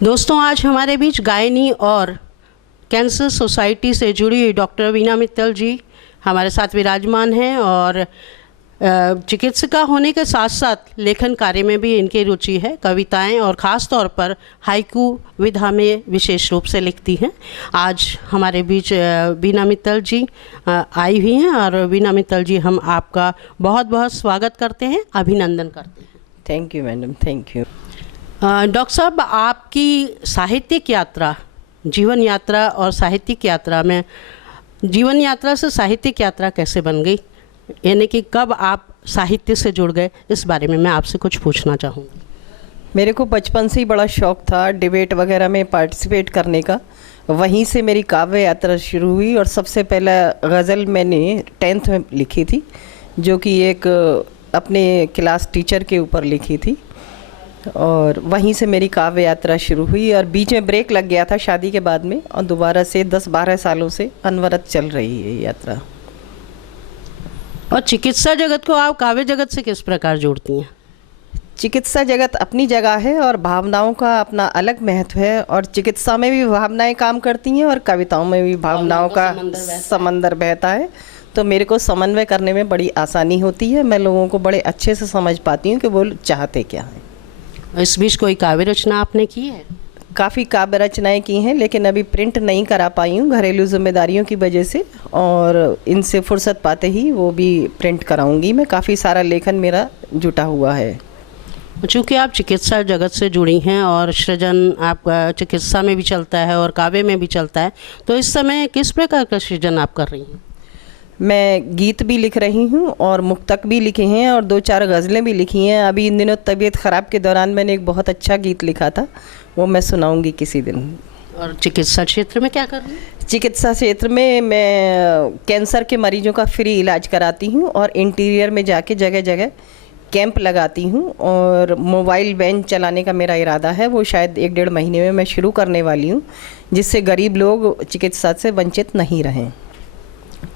दोस्तों, आज हमारे बीच गायनी और कैंसर सोसाइटी से जुड़ी डॉक्टर वीना मित्तल जी हमारे साथ विराजमान हैं और चिकित्सिका होने के साथ साथ लेखन कार्य में भी इनकी रुचि है। कविताएं और ख़ास तौर पर हाइकू विधा में विशेष रूप से लिखती हैं। आज हमारे बीच वीना मित्तल जी आई हुई हैं और वीना मित्तल जी, हम आपका बहुत बहुत स्वागत करते हैं, अभिनंदन करते हैं। Thank you madam, thank you. Doctor साहब, आपकी साहित्यिक यात्रा, जीवन यात्रा और साहित्यिक यात्रा में, जीवन यात्रा से साहित्यिक यात्रा कैसे बन गई, यानी कि कब आप साहित्य से जुड़ गए, इस बारे में मैं आपसे कुछ पूछना चाहूँगी। मेरे को बचपन से ही बड़ा शौक़ था डिबेट वगैरह में पार्टिसिपेट करने का। वहीं से मेरी काव्य यात्रा शुरू हुई और सबसे पहला गज़ल मैंने 10th में लिखी थी, जो कि एक अपने क्लास टीचर के ऊपर लिखी थी और वहीं से मेरी काव्य यात्रा शुरू हुई। और बीच में ब्रेक लग गया था शादी के बाद में और दोबारा से 10-12 सालों से अनवरत चल रही है यात्रा। और चिकित्सा जगत को आप काव्य जगत से किस प्रकार जोड़ती हैं? चिकित्सा जगत अपनी जगह है और भावनाओं का अपना अलग महत्व है, और चिकित्सा में भी भावनाएं काम करती हैं और कविताओं में भी भावनाओं का समंदर बहता है। तो मेरे को समन्वय करने में बड़ी आसानी होती है। मैं लोगों को बड़े अच्छे से समझ पाती हूँ कि वो चाहते क्या हैं। इस बीच कोई काव्य रचना आपने की है? काफ़ी काव्य रचनाएँ की हैं, लेकिन अभी प्रिंट नहीं करा पाई हूँ घरेलू जिम्मेदारियों की वजह से, और इनसे फुर्सत पाते ही वो भी प्रिंट कराऊंगी मैं। काफ़ी सारा लेखन मेरा जुटा हुआ है। चूँकि आप चिकित्सा जगत से जुड़ी हैं और सृजन आपका चिकित्सा में भी चलता है और काव्य में भी चलता है, तो इस समय किस प्रकार का सृजन आप कर रही हैं? मैं गीत भी लिख रही हूँ और मुक्तक भी लिखे हैं और 2-4 गज़लें भी लिखी हैं। अभी इन दिनों तबीयत ख़राब के दौरान मैंने एक बहुत अच्छा गीत लिखा था, वो मैं सुनाऊंगी किसी दिन। और चिकित्सा क्षेत्र में क्या कर रही हैं? चिकित्सा क्षेत्र में मैं कैंसर के मरीजों का फ्री इलाज कराती हूँ और इंटीरियर में जाके जगह जगह कैंप लगाती हूँ, और मोबाइल वैन चलाने का मेरा इरादा है। वो शायद 1-1.5 महीने में मैं शुरू करने वाली हूँ, जिससे गरीब लोग चिकित्सा से वंचित नहीं रहें।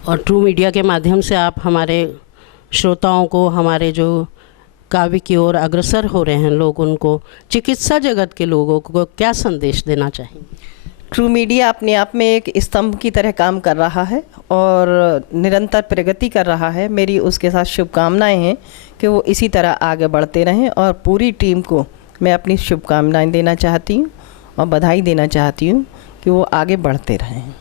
और ट्रू मीडिया के माध्यम से आप हमारे श्रोताओं को, हमारे जो काव्य की ओर अग्रसर हो रहे हैं लोग, उनको, चिकित्सा जगत के लोगों को क्या संदेश देना चाहेंगे? ट्रू मीडिया अपने आप में एक स्तंभ की तरह काम कर रहा है और निरंतर प्रगति कर रहा है। मेरी उसके साथ शुभकामनाएं हैं कि वो इसी तरह आगे बढ़ते रहें, और पूरी टीम को मैं अपनी शुभकामनाएं देना चाहती हूँ और बधाई देना चाहती हूँ कि वो आगे बढ़ते रहें।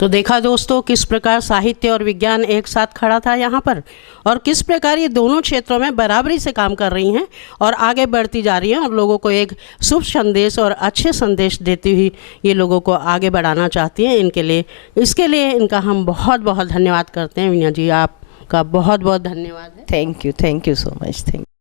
तो देखा दोस्तों, किस प्रकार साहित्य और विज्ञान एक साथ खड़ा था यहाँ पर, और किस प्रकार ये दोनों क्षेत्रों में बराबरी से काम कर रही हैं और आगे बढ़ती जा रही हैं और लोगों को एक शुभ संदेश और अच्छे संदेश देती हुई ये लोगों को आगे बढ़ाना चाहती हैं। इसके लिए इनका हम बहुत बहुत धन्यवाद करते हैं। वीना जी, आपका बहुत बहुत धन्यवाद है। Thank you so much. Thank you.